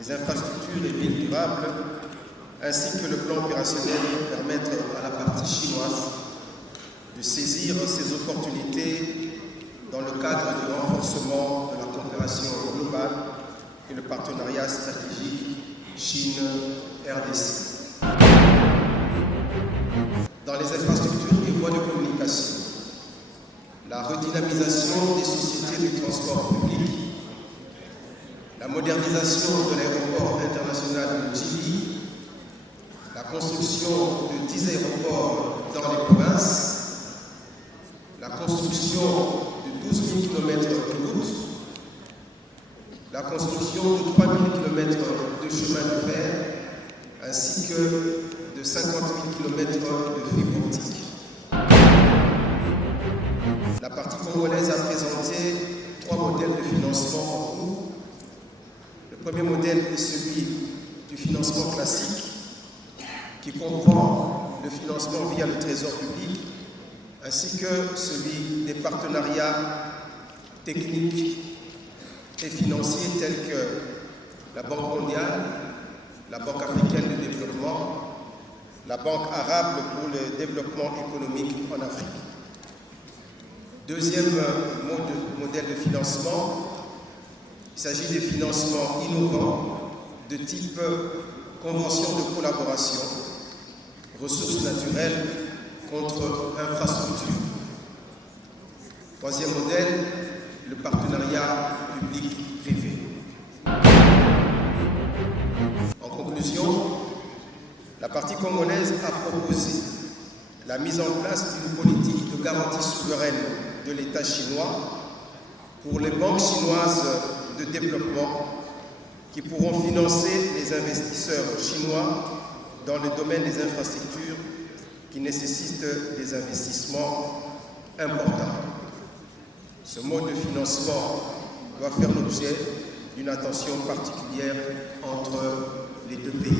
les infrastructures et villes durables, ainsi que le plan opérationnel permettre à la partie chinoise de saisir ces opportunités dans le cadre du renforcement de la coopération globale et le partenariat stratégique Chine-RDC. Dans les infrastructures et voies de communication, la redynamisation des sociétés du transport public, la modernisation de l'aéroport international de Djibouti, la construction de 10 aéroports dans les provinces, la construction de 12 000 km de routes, la construction de 3 000 km de chemin de fer, ainsi que de 50 000 km de fibre optique. La partie congolaise a présenté 3 modèles de financement en cours. Le premier modèle est celui du financement classique, qui comprend le financement via le Trésor public, ainsi que celui des partenariats techniques et financiers tels que la Banque mondiale, la Banque africaine de développement, la Banque arabe pour le développement économique en Afrique. Deuxième modèle de financement, il s'agit des financements innovants de type convention de collaboration, ressources naturelles contre infrastructures. Troisième modèle, le partenariat public-privé. En conclusion, la partie congolaise a proposé la mise en place d'une politique de garantie souveraine de l'État chinois pour les banques chinoises de développement qui pourront financer les investisseurs chinois dans le domaine des infrastructures qui nécessitent des investissements importants. Ce mode de financement doit faire l'objet d'une attention particulière entre les deux pays.